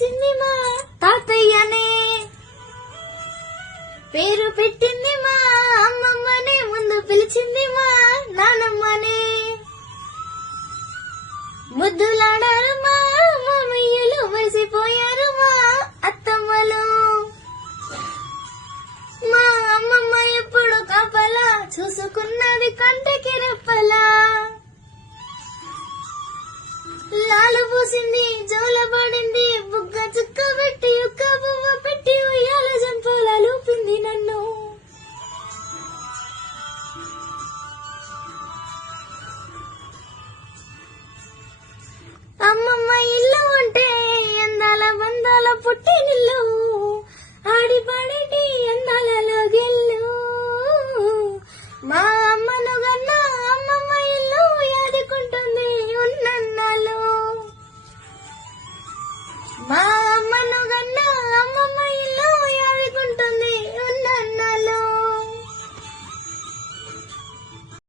చేసింది మా తాతయ్యనే, పేరు పెట్టింది మా అమ్మమ్మనే, ముందు పిలిచింది మా నానమ్మనే. ముద్దులాడారు మా మామయ్యలు, మరిసిపోయారు మా అత్తమ్మలు. మా అమ్మమ్మ ఎప్పుడు కాపలా చూసుకున్నది కంటికి రెప్పలా. లాలు పూసింది జోలబడింది, బుగ్గ చుక్క పెట్టి ఒక్క బువ్వ పెట్టి ఉయ్యాల జంపాల లూపింది నన్ను. అమ్మమ్మ ఇల్లు అంటే అందాల బందాల పుట్టినిల్లు, ఆడి పాడేటి అందాలలో గెల్లు. మా అమ్మను గన్నా అమ్మమ్మ ఇల్లు యాదుకుంటుంది ఉన్నన్నాళ్ళు. మా